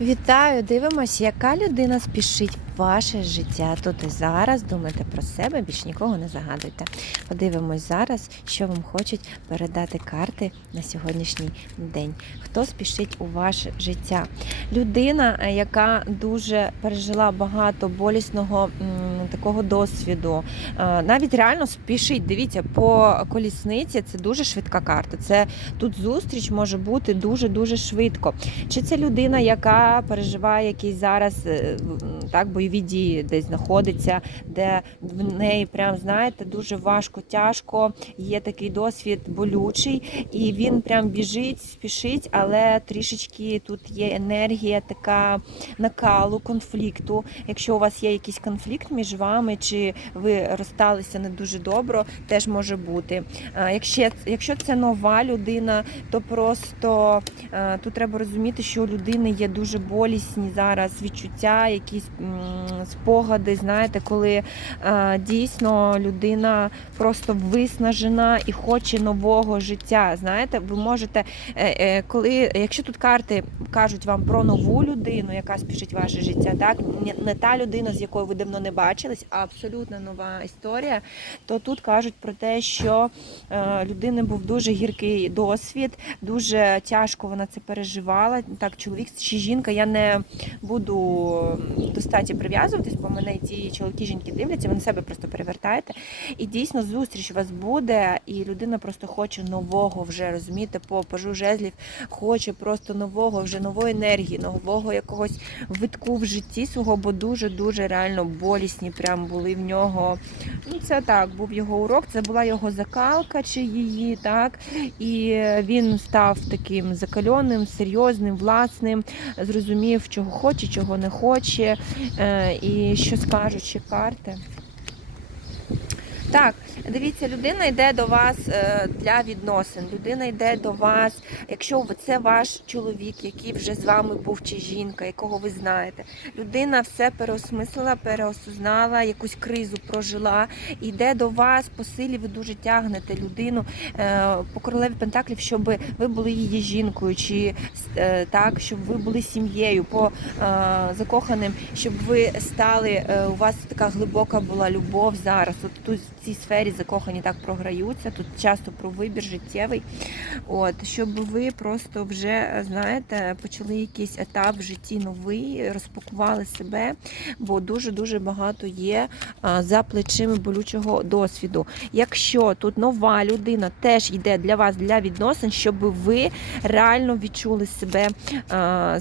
Вітаю! Дивимось, яка людина спішить ваше життя тут і зараз. Думайте про себе, більш нікого не загадуйте. Подивимось зараз, що вам хочуть передати карти на сьогоднішній день. Хто спішить у ваше життя? Людина, е, яка дуже пережила багато болісного такого досвіду, е, навіть реально спішить. Дивіться, по колісниці це дуже швидка карта. Це тут зустріч може бути дуже дуже швидко. Чи це людина, яка переживає якісь зараз е, так бойові дії, десь знаходиться, де в неї прям знаєте дуже важко, тяжко. Є такий досвід болючий, і він прям біжить, спішить, але трішечки тут є енергія така накалу, конфлікту. Якщо у вас є якийсь конфлікт між вами, чи ви розсталися не дуже добре, теж може бути. Якщо, якщо це нова людина, то просто е, тут треба розуміти, що у людини є дуже болісні зараз відчуття, якісь спогади. Знаєте, коли е, дійсно людина просто виснажена і хоче нового життя. Знаєте, ви можете, е, е, коли, якщо тут карти кажуть вам про нову людину, яка спішить ваше життя, так не, та людина, з якою ви давно не бачились, а абсолютно нова історія, то тут кажуть про те, що людини був дуже гіркий досвід, дуже тяжко вона це переживала. Так, чоловік чи жінка, я не буду до прив'язуватись, бо мене і ці чоловіки, жінки дивляться, ви на себе просто перевертаєте. І дійсно зустріч у вас буде, і людина просто хоче нового вже розумієте, по пажу жезлів, хоче просто нового, вже нової енергії, нового якогось витку в житті свого, бо дуже дуже реально болісні прям були в нього. Ну, це так, був його урок, це була його закалка чи її, так. І він став таким закальоним, серйозним, власним, зрозумів, чого хоче, чого не хоче, е, і що скажуть ще карти. Так, дивіться, людина йде до вас е, для відносин. Людина йде до вас, якщо це ваш чоловік, який вже з вами був, чи жінка, якого ви знаєте. Людина все переосмислила, переосузнала, якусь кризу прожила. Йде до вас по силі, ви дуже тягнете людину е, по королеві Пентаклів, щоб ви були її жінкою, чи е, так, щоб ви були сім'єю, по закоханим, щоб ви стали, у вас така глибока була любов зараз. От тут цій сфері закохані так програються. Тут часто про вибір життєвий. От щоб ви просто вже знаєте, почали якийсь етап в житті новий, розпакували себе, бо дуже дуже багато є за плечима болючого досвіду. Якщо тут нова людина теж йде для вас для відносин, щоб ви реально відчули себе,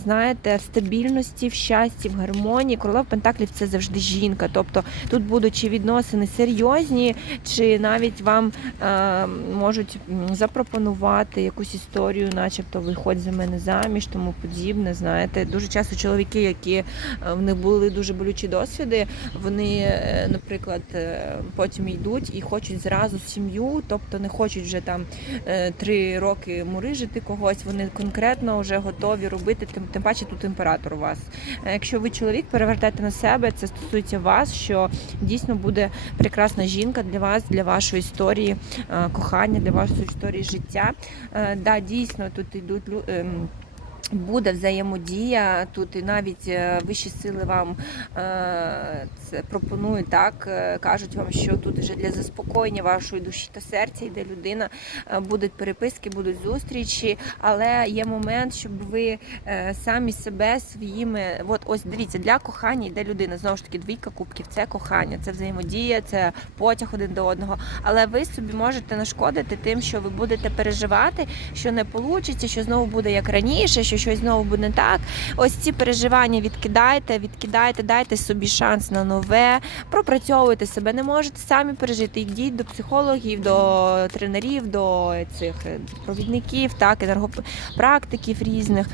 знаєте, в стабільності, в щасті, в гармонії. Королева Пентаклів це завжди жінка. Тобто тут будуть чи відносини серйозні, чи навіть вам е, можуть запропонувати якусь історію, начебто виходь за мене заміж, тому подібне. Знаєте, дуже часто чоловіки, які е, в них були дуже болючі досвіди, вони, е, наприклад, е, потім йдуть і хочуть зразу сім'ю, тобто не хочуть вже там три роки мурижити когось. Вони конкретно вже готові робити. Тим, тим паче тут імператор у вас. Якщо ви чоловік перевертаєте на себе, це стосується вас, що дійсно буде прекрасна жінка для вас, для вашої історії е, кохання, для вашої історії життя. Е, Да, дійсно, тут йдуть лю- ем, Буде взаємодія тут, і навіть е, вищі сили вам е, це пропонують так, е, кажуть вам, що тут вже для заспокоєння вашої душі та серця йде людина, будуть переписки, будуть зустрічі, але є момент, щоб ви самі себе своїми. От ось дивіться, для кохання йде людина. Знову ж таки, двійка кубків це кохання, це взаємодія, це потяг один до одного. Але ви собі можете нашкодити тим, що ви будете переживати, що не вийде, що знову буде як раніше, що щось знову буде так. Ось ці переживання відкидайте, відкидайте, дайте собі шанс на нове, пропрацьовуйте себе. Не можете самі пережити. Йдіть до психологів, до тренерів, до цих провідників, так, енергопрактиків різних.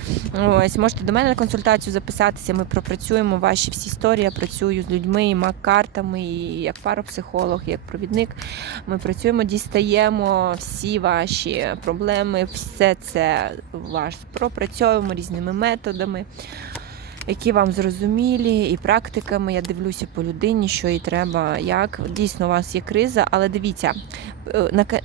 Ось можете до мене на консультацію записатися. Ми пропрацюємо ваші всі історії. Я працюю з людьми, і мак-картами, і як парапсихолог, і як провідник. Ми працюємо, дістаємо всі ваші проблеми, все це ваш пропрацьовуємо різними методами. Які вам зрозумілі, і практиками я дивлюся по людині, що їй треба, як дійсно у вас є криза, але дивіться,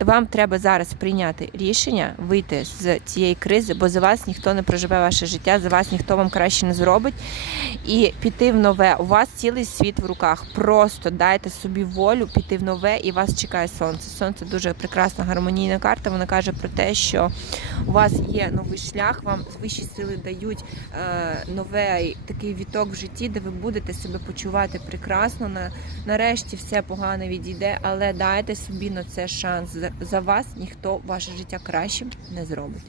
вам треба зараз прийняти рішення вийти з цієї кризи, бо за вас ніхто не проживе ваше життя, за вас ніхто вам краще не зробить. І піти в нове. У вас цілий світ в руках. Просто дайте собі волю піти в нове, і вас чекає сонце. Сонце дуже прекрасна гармонійна карта. Вона каже про те, що у вас є новий шлях, вам вищі сили дають е, новий такий віток в житті, де ви будете себе почувати прекрасно. На, нарешті все погане відійде, але дайте собі на це шанс. За, вас ніхто ваше життя кращим не зробить.